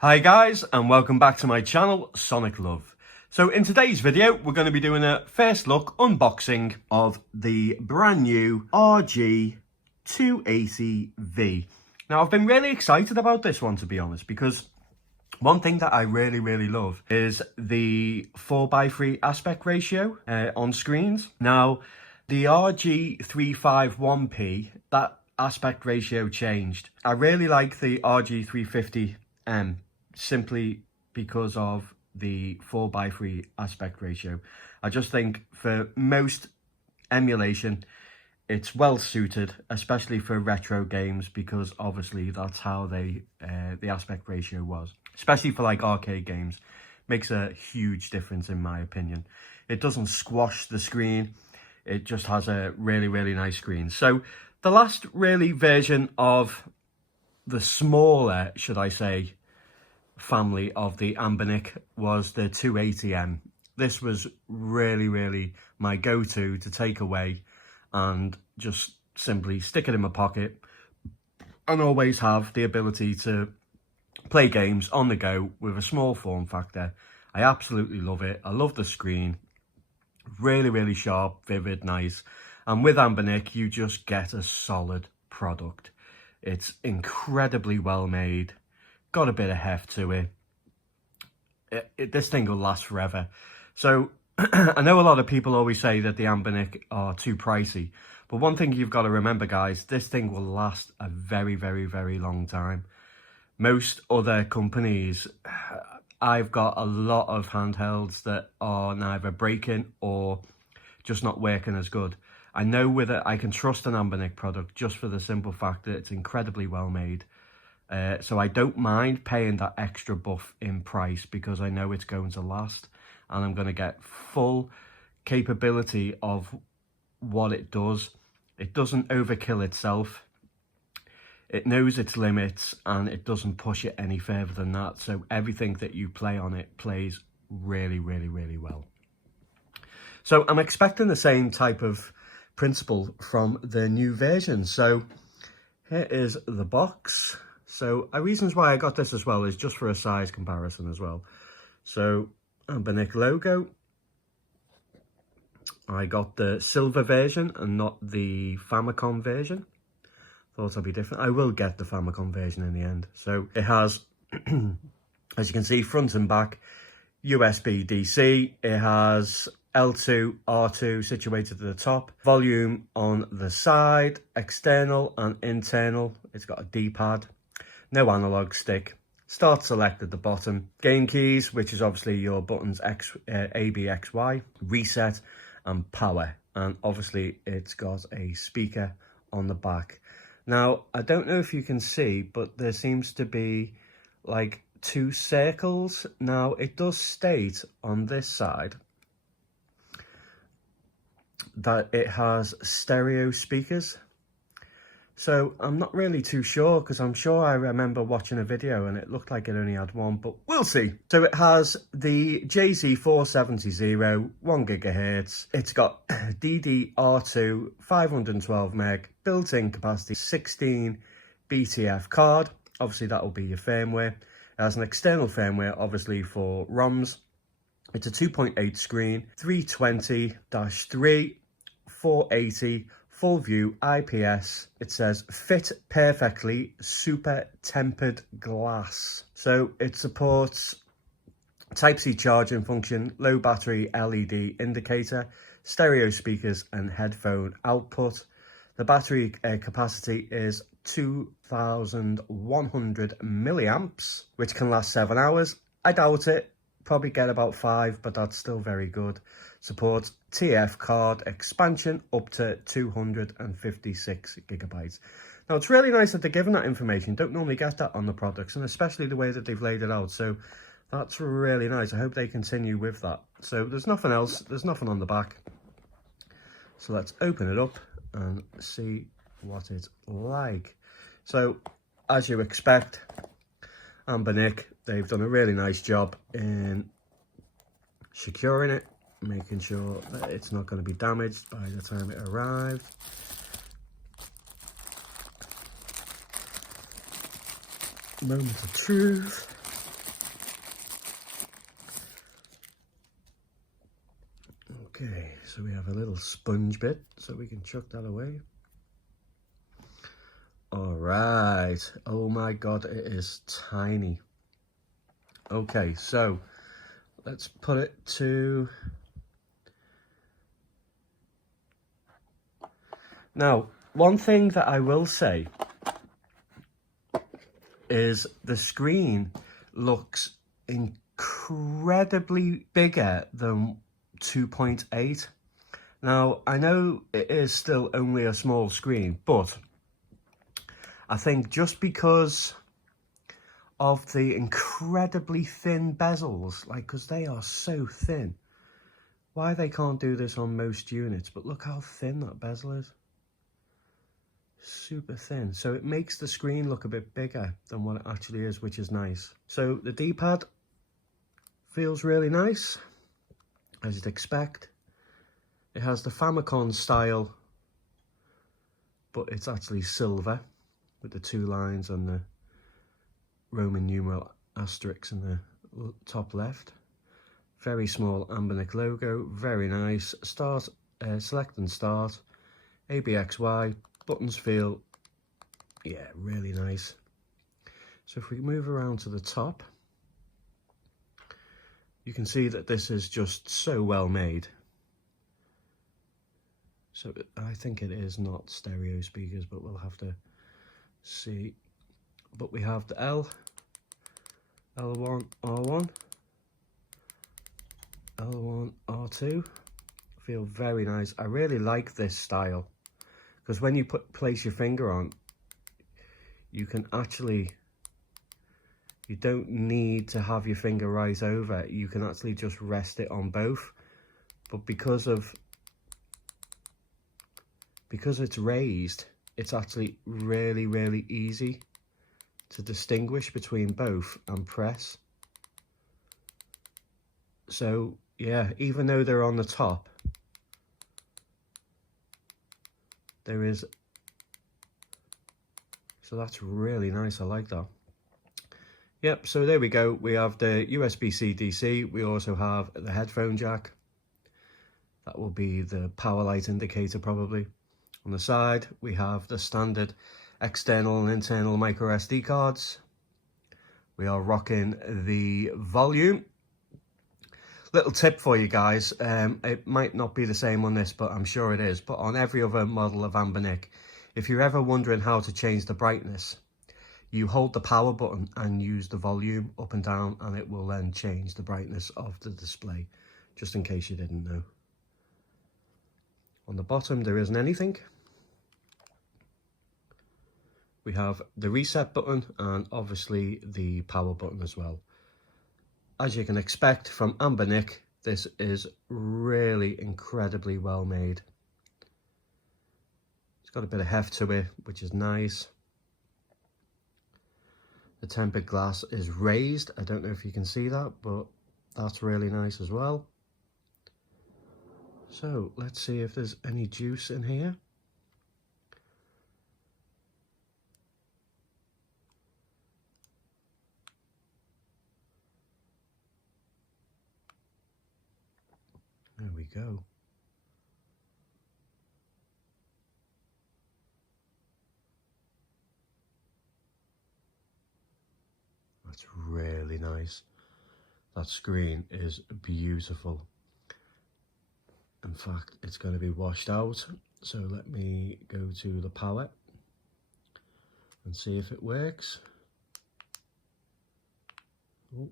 Hi guys, and welcome back to my channel, Sonic Love. So in today's video, we're going to be doing a first look unboxing of the brand new RG280V. Now I've been really excited about this one, to be honest, because one thing that I really love is the 4:3 aspect ratio on screens. Now the Rg351P, that aspect ratio changed. I really like the Rg350m simply because of the 4:3 aspect ratio. I just think for most emulation, it's well suited, especially for retro games, because obviously that's how the aspect ratio was. Especially for like arcade games, makes a huge difference in my opinion. It doesn't squash the screen, it just has a really nice screen. So the last really version of the smaller, should I say, family of the Anbernic was the 280M. This was really my go-to to take away and just simply stick it in my pocket and always have the ability to play games on the go with a small form factor. I absolutely love it. I love the screen. Really sharp, vivid, nice. And with Anbernic, you just get a solid product. It's incredibly well made. Got a bit of heft to it. This thing will last forever. So I know a lot of people always say that the Anbernic are too pricey, but one thing you've got to remember, guys, this thing will last a very long time. Most other companies, I've got a lot of handhelds that are neither breaking or just not working as good. I know with it, I can trust an Anbernic product just for the simple fact that it's incredibly well made. So I don't mind paying that extra buff in price because I know it's going to last and I'm going to get full capability of what it does. It doesn't overkill itself. It knows its limits and it doesn't push it any further than that. So everything that you play on it plays really well. So I'm expecting the same type of principle from the new version. So here is the box. So reasons why I got this as well is just for a size comparison as well. So Anbernic logo. I got the silver version and not the Famicom version. Thought I'd be different. I will get the Famicom version in the end. So it has, as you can see, front and back, USB DC. It has L2, R2 situated at the top, volume on the side, external and internal. It's got a D-pad. No analog stick, start select at the bottom, game keys, which is obviously your buttons A, B, X, Y, reset and power. And obviously it's got a speaker on the back. Now, I don't know if you can see, but there seems to be like two circles. Now, it does state on this side that it has stereo speakers. So I'm not really too sure because I'm sure I remember watching a video and it looked like it only had one, but we'll see. So it has the JZ470, 1 GHz. It's got DDR2, 512 meg, built-in capacity, 16 BTF card. Obviously that will be your firmware. It has an external firmware, obviously for ROMs. It's a 2.8 screen, 320-3, 480, full view IPS. It says fit perfectly, super tempered glass. So it supports Type-C charging function, low battery LED indicator, stereo speakers and headphone output. The battery capacity is 2,100 milliamps, which can last 7 hours. I doubt it. Probably get about 5, but that's still very good. Supports TF card expansion up to 256 gigabytes. Now it's really nice that they're giving that information. Don't normally get that on the products, and especially the way that they've laid it out. So that's really nice. I hope they continue with that. So there's nothing else. There's nothing on the back. So let's open it up and see what it's like. So as you expect, Anbernic, they've done a really nice job in securing it, making sure that it's not going to be damaged by the time it arrives. Moment of truth. So we have a little sponge bit, so we can chuck that away. All right. Oh my God, it is tiny. Okay, so let's put it to... Now, one thing that I will say is the screen looks incredibly bigger than 2.8. Now, I know it is still only a small screen, but I think just because of the incredibly thin bezels, like, because they are so thin, why they can't do this on most units, but look how thin that bezel is. Super thin, so it makes the screen look a bit bigger than what it actually is, which is nice. So the D-pad feels really nice, as you'd expect. It has the Famicom style, but it's actually silver with the 2 lines and the Roman numeral asterisk in the top left. Very small Anbernic logo, very nice. Start, select and start, ABXY, buttons feel, yeah, really nice. So if we move around to the top, you can see that this is just so well made. So I think it is not stereo speakers, but we'll have to see. But we have the L1, R1, L1, R2. Feel very nice. I really like this style because when you place your finger on, you can actually, you don't need to have your finger right over. You can actually just rest it on both. But because it's raised, it's actually really, really easy to distinguish between both and press. So yeah, even though they're on the top, there is, so that's really nice. I like that. Yep, so there we go. We have the USB-C DC. We also have the headphone jack. That will be the power light indicator probably. On the side, we have the standard external and internal micro SD cards. We are rocking the volume. Little tip for you guys, it might not be the same on this, but I'm sure it is. But on every other model of Anbernic, if you're ever wondering how to change the brightness, you hold the power button and use the volume up and down, and it will then change the brightness of the display, just in case you didn't know. On the bottom, there isn't anything. We have the reset button and obviously the power button as well. As you can expect from Anbernic, this is really incredibly well made. It's got a bit of heft to it, which is nice. The tempered glass is raised. I don't know if you can see that, but that's really nice as well. So let's see if there's any juice in here. There we go. That's really nice. That screen is beautiful. In fact, it's going to be washed out. So let me go to the power and see if it works. Oh.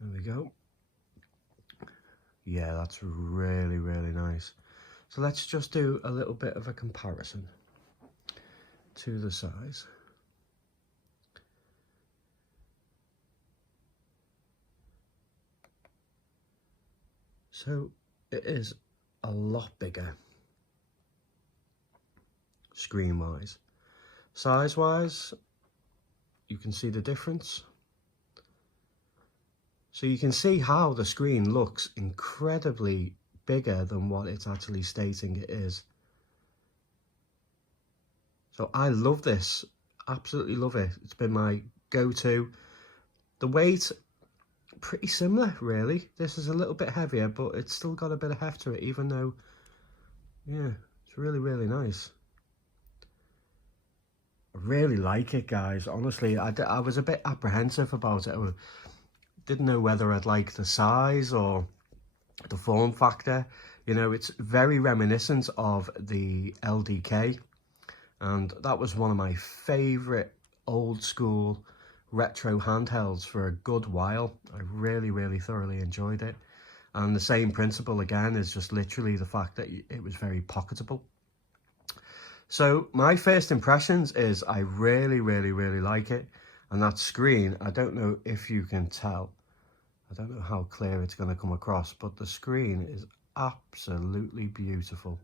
There we go. Yeah, that's really, really nice. So let's just do a little bit of a comparison to the size. So it is a lot bigger screen wise. Size wise, you can see the difference. So you can see how the screen looks incredibly bigger than what it's actually stating it is. So I love this, absolutely love it. It's been my go-to. The weight pretty similar, really. This is a little bit heavier, but it's still got a bit of heft to it, even though, yeah, it's really, really nice. I really like it, guys. Honestly, I was a bit apprehensive about it. I didn't know whether I'd like the size or the form factor. You know, it's very reminiscent of the LDK, and that was one of my favourite old school retro handhelds for a good while. I really, really thoroughly enjoyed it. And the same principle again is just literally the fact that it was very pocketable. So my first impressions is I really, really, really like it. And that screen, I don't know if you can tell, I don't know how clear it's going to come across, but the screen is absolutely beautiful.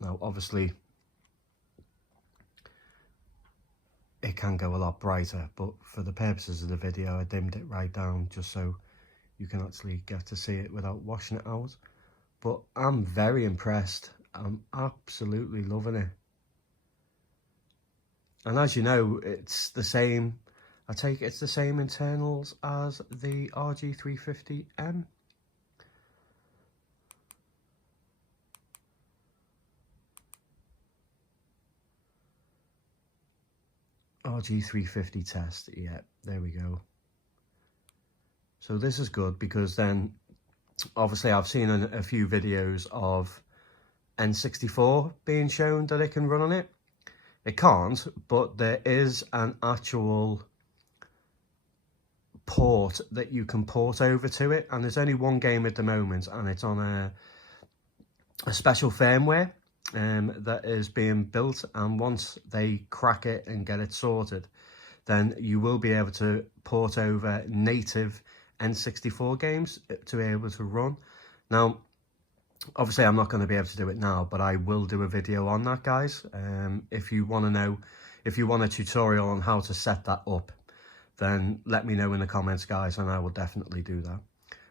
Now, obviously, it can go a lot brighter, but for the purposes of the video, I dimmed it right down just so you can actually get to see it without washing it out. But I'm very impressed. I'm absolutely loving it. And as you know, it's the same, I take it it's the same internals as the Rg350m. Rg350 test, yeah, there we go. So this is good because then, obviously I've seen a few videos of N64 being shown that it can run on it. It can't, but there is an actual port that you can port over to it, and there's only one game at the moment, and it's on a special firmware that is being built, and once they crack it and get it sorted, then you will be able to port over native N64 games to be able to run. Now, obviously I'm not going to be able to do it now, but I will do a video on that, guys. If you want to know, if you want a tutorial on how to set that up, then let me know in the comments, guys, and I will definitely do that.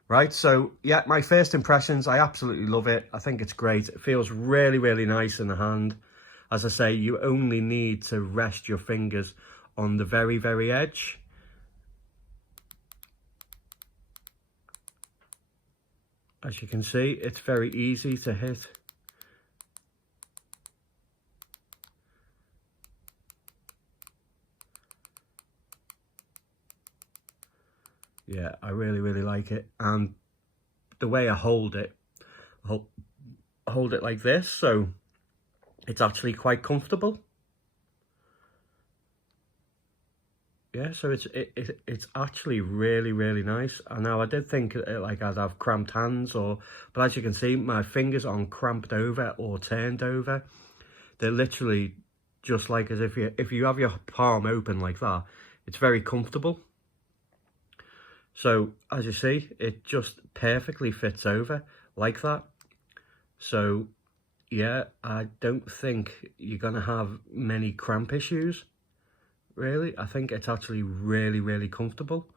Right, so yeah, my first impressions, I absolutely love it. I think it's great. It feels really, really nice in the hand. As I say, you only need to rest your fingers on the very, very edge. As you can see, it's very easy to hit. Yeah, I really, really like it. And the way I hold it, hold it like this, so it's actually quite comfortable. Yeah, so it's actually really, really nice. And now I did think like I'd have cramped hands, but as you can see, my fingers aren't cramped over or turned over. They're literally just like as if you have your palm open like that. It's very comfortable. So as you see, it just perfectly fits over like that. So yeah, I don't think you're gonna have many cramp issues. Really, I think it's actually really, really comfortable.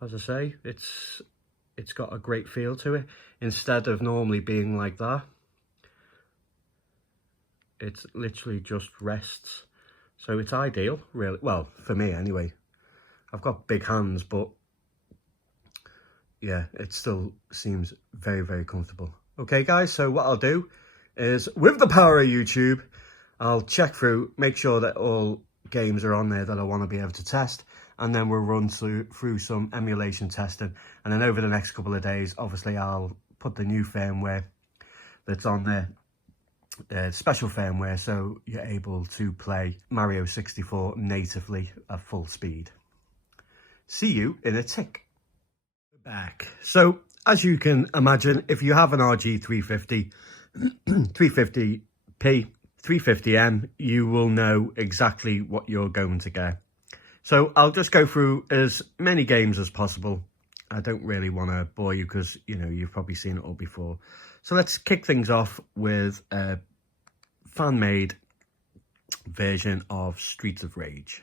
As I say, it's got a great feel to it. Instead of normally being like that, it's literally just rests. So it's ideal, really. Well, for me anyway. I've got big hands, but yeah, it still seems very, very comfortable. Okay, guys, so what I'll do is, with the power of YouTube, I'll check through, make sure that all games are on there that I want to be able to test, and then we'll run through some emulation testing. And then over the next couple of days, obviously I'll put the new firmware that's on there, special firmware, so you're able to play Mario 64 natively at full speed. See you in a tick. Back. So as you can imagine, if you have an RG350 350P 350M, you will know exactly what you're going to get. So I'll just go through as many games as possible. I don't really want to bore you because, you know, you've probably seen it all before. So let's kick things off with a fan-made version of Streets of Rage.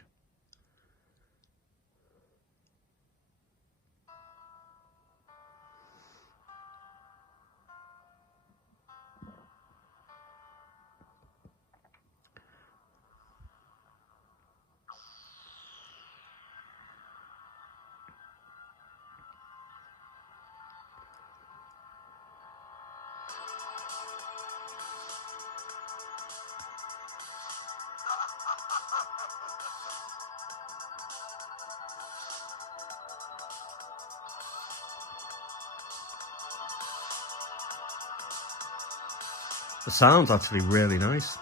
The sound's actually really nice.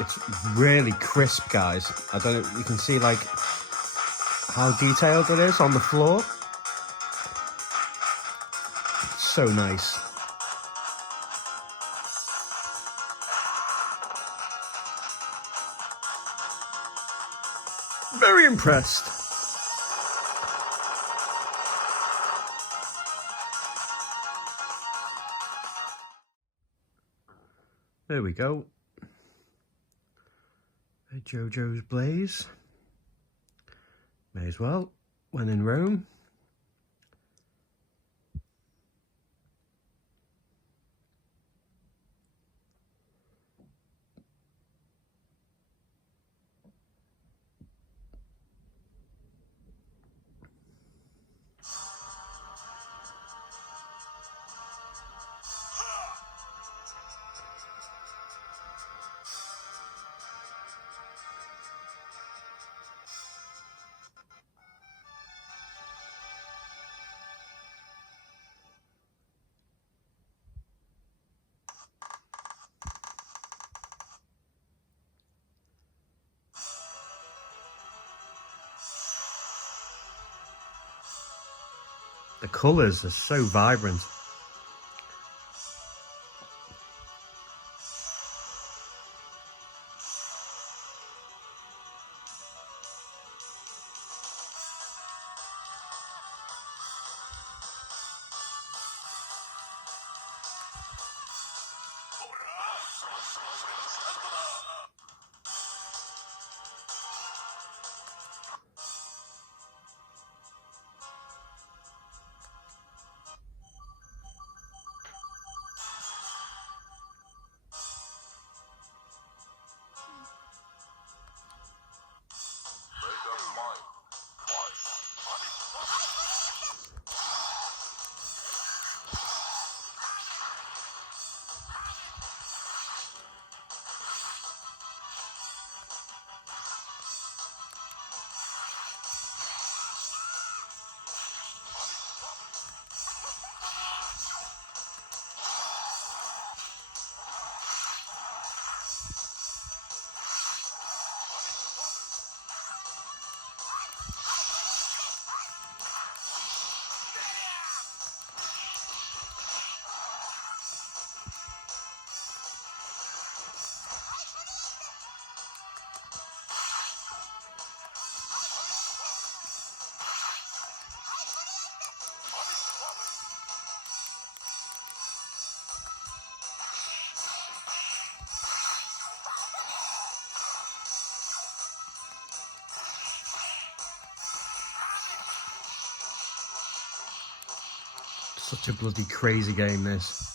It's really crisp, guys. I don't know, you can see like how detailed it is on the floor. It's so nice. Very impressed. There we go. Jojo's Blaze. May as well, when in Rome. The colours are so vibrant. Such a bloody crazy game, this.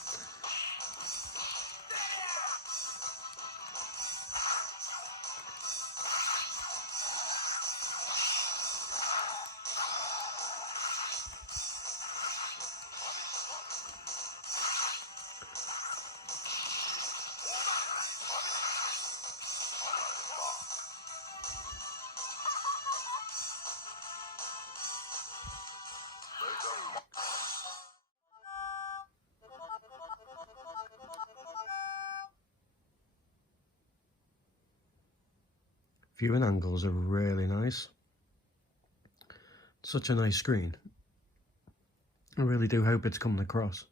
Viewing angles are really nice. Such a nice screen. I really do hope it's coming across.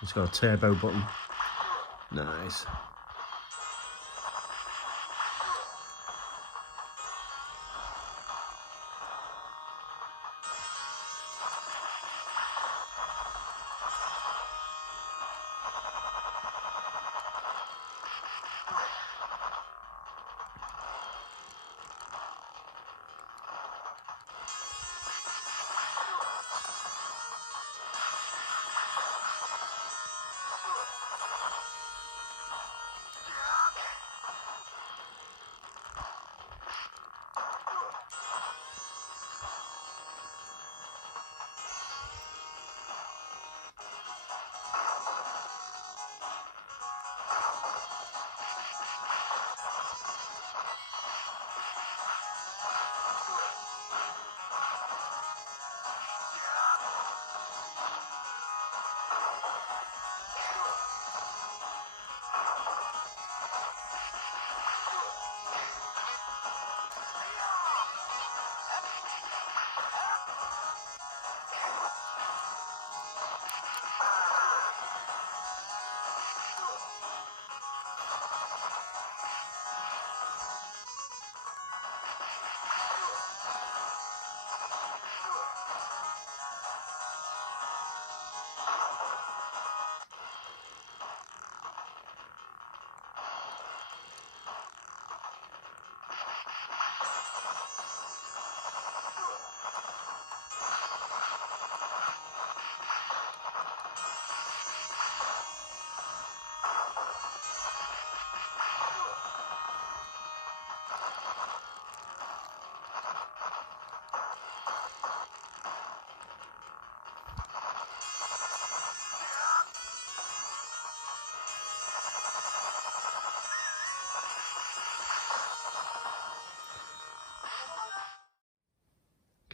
It's got a turbo button. Nice.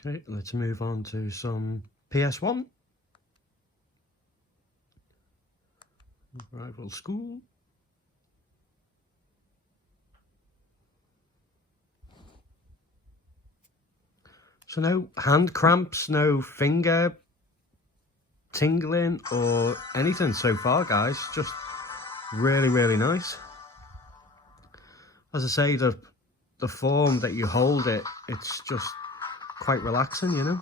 Okay, let's move on to some PS1. Rival School. So no hand cramps, no finger tingling or anything so far, guys. Just really, really nice. As I say, the form that you hold it, it's just quite relaxing, you know.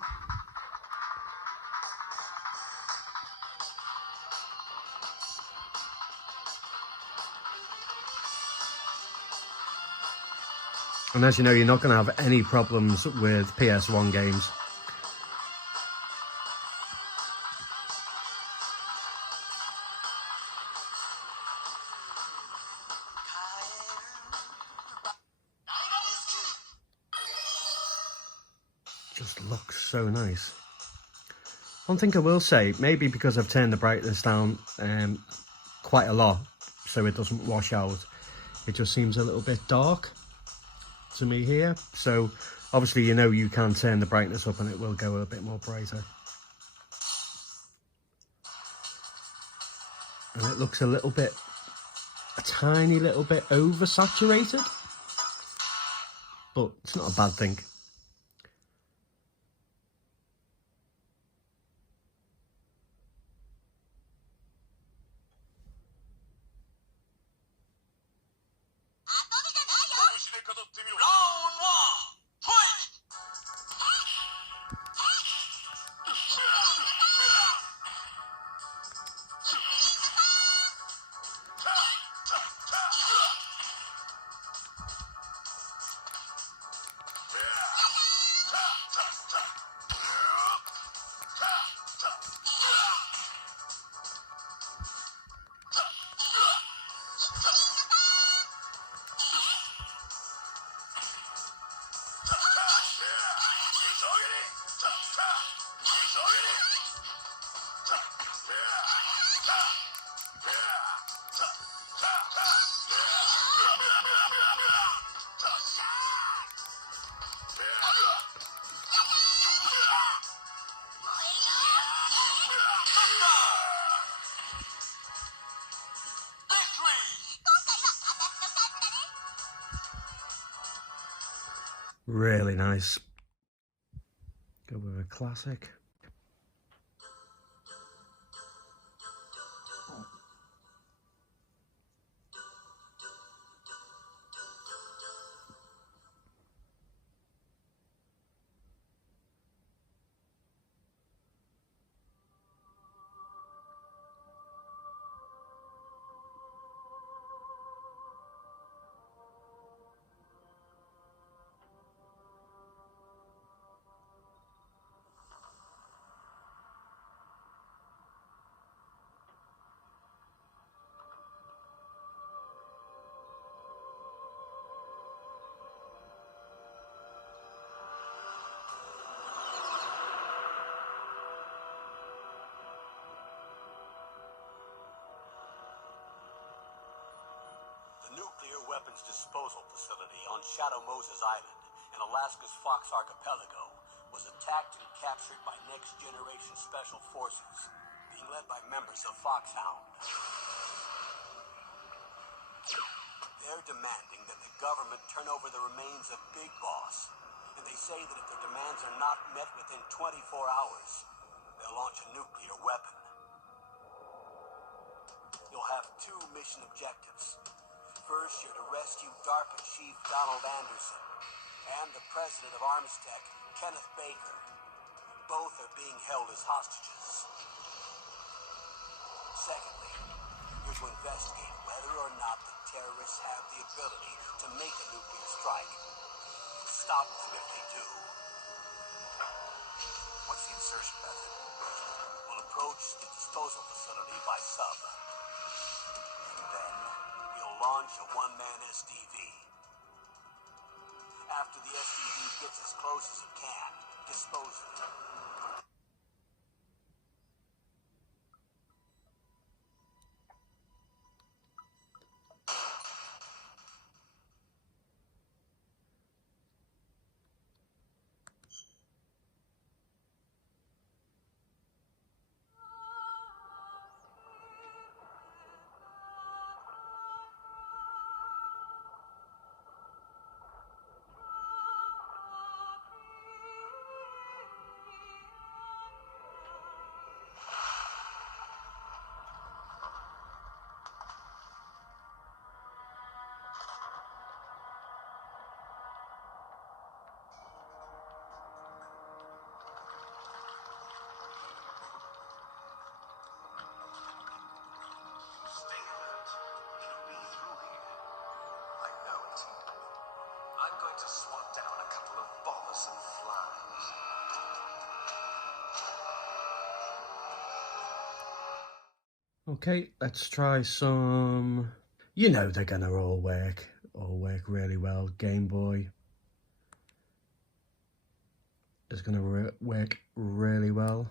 And as you know, you're not going to have any problems with PS1 games. Just looks so nice. One thing I will say, maybe because I've turned the brightness down quite a lot so it doesn't wash out, it just seems a little bit dark to me here. So obviously, you know, you can turn the brightness up and it will go a bit more brighter. And it looks a tiny little bit oversaturated, but it's not a bad thing. Really nice. Go with a classic. Nuclear weapons disposal facility on Shadow Moses Island in Alaska's Fox Archipelago was attacked and captured by Next Generation Special Forces, being led by members of Foxhound. They're demanding that the government turn over the remains of Big Boss, and they say that if their demands are not met within 24 hours, they'll launch a nuclear weapon. You'll have two mission objectives. First, you're to rescue DARPA Chief Donald Anderson and the president of Armstech, Kenneth Baker. Both are being held as hostages. Secondly, you're to investigate whether or not the terrorists have the ability to make a nuclear strike. Stop 52. What's the insertion method? We'll approach the disposal facility by sub. And then launch a one-man SDV. After the SDV gets as close as it can, dispose of it. To swat down a couple of bothersome flies. Okay, let's try some. You know they're gonna all work really well. Game Boy is gonna work really well.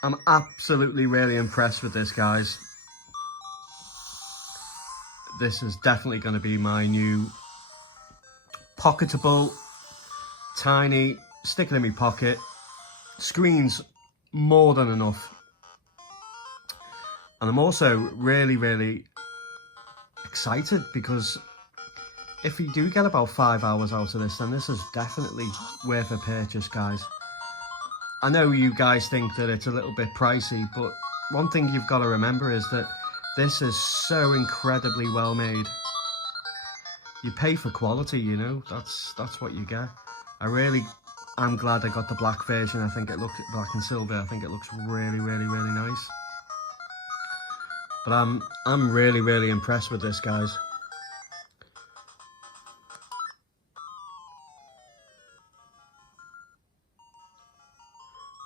I'm absolutely really impressed with this, guys. This is definitely going to be my new pocketable, tiny, stick it in my pocket. Screen's more than enough. And I'm also really, really excited because if you do get about 5 hours out of this, then this is definitely worth a purchase, guys. I know you guys think that it's a little bit pricey, but one thing you've got to remember is that this is so incredibly well made. You pay for quality, you know, that's what you get. I'm glad I got the black version. I think it looks black and silver. I think it looks really, really, really nice. But I'm really impressed with this, guys.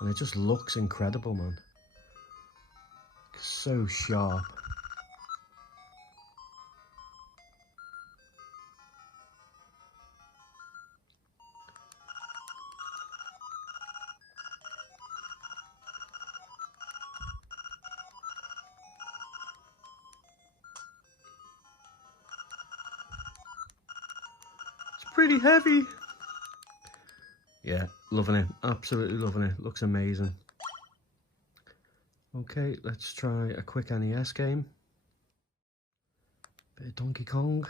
And it just looks incredible, man. It's so sharp. Pretty heavy. Yeah, loving it. Absolutely loving it. Looks amazing. Okay, let's try a quick NES game. Bit of Donkey Kong.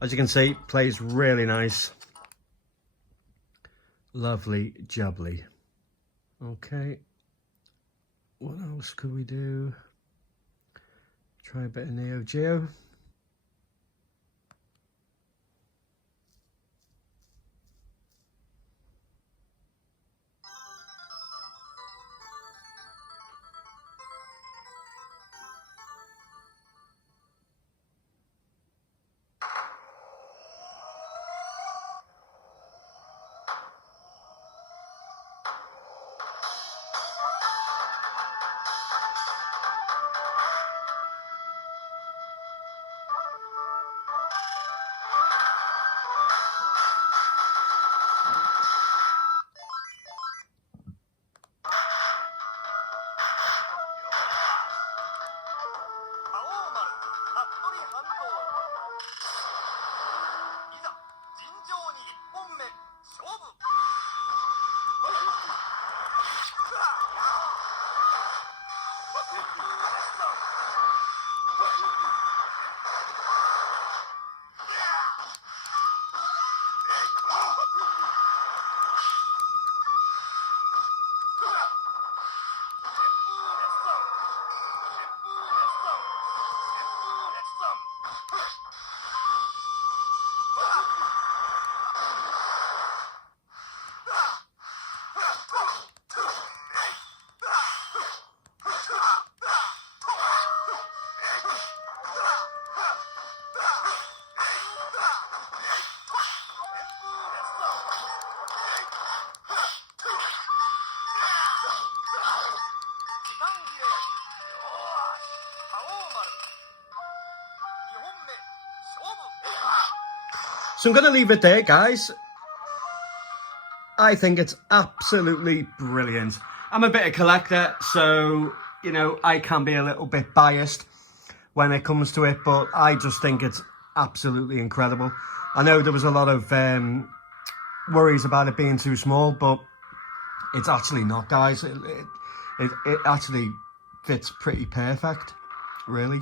As you can see, plays really nice. Lovely jubbly. Okay. What else could we do? Try a bit of Neo Geo. So I'm going to leave it there, guys. I think it's absolutely brilliant. I'm a bit of a collector, so, you know, I can be a little bit biased when it comes to it, but I just think it's absolutely incredible. I know there was a lot of worries about it being too small, but it's actually not, guys. It actually fits pretty perfect, really.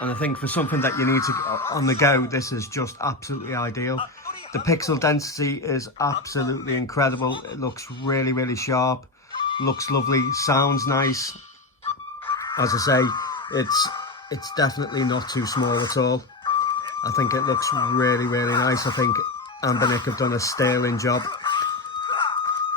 And I think for something that you need to on the go, this is just absolutely ideal. The pixel density is absolutely incredible. It looks really, really sharp. Looks lovely. Sounds nice. As I say, it's definitely not too small at all. I think it looks really, really nice. I think Anbernic have done a sterling job.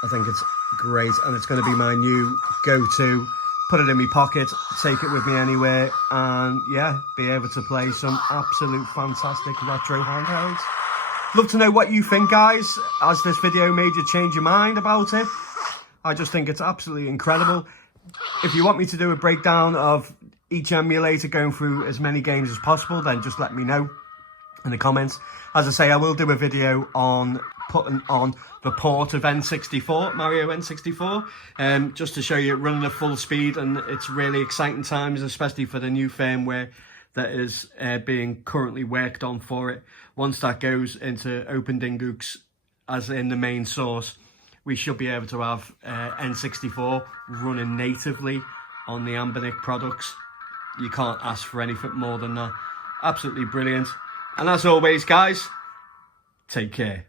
I think it's great, and it's going to be my new go-to. Put it in my pocket, take it with me anywhere, and yeah, be able to play some absolute fantastic retro handhelds. Love to know what you think, guys. Has this video made you change your mind about it? I just think it's absolutely incredible. If you want me to do a breakdown of each emulator, going through as many games as possible, then just let me know in the comments. As I say, I will do a video on putting on the port of N64, Mario N64, just to show you it running at full speed, and it's really exciting times, especially for the new firmware that is being currently worked on for it. Once that goes into Open Dingooks, as in the main source, we should be able to have N64 running natively on the Anbernic products. You can't ask for anything more than that. Absolutely brilliant. And as always, guys, take care.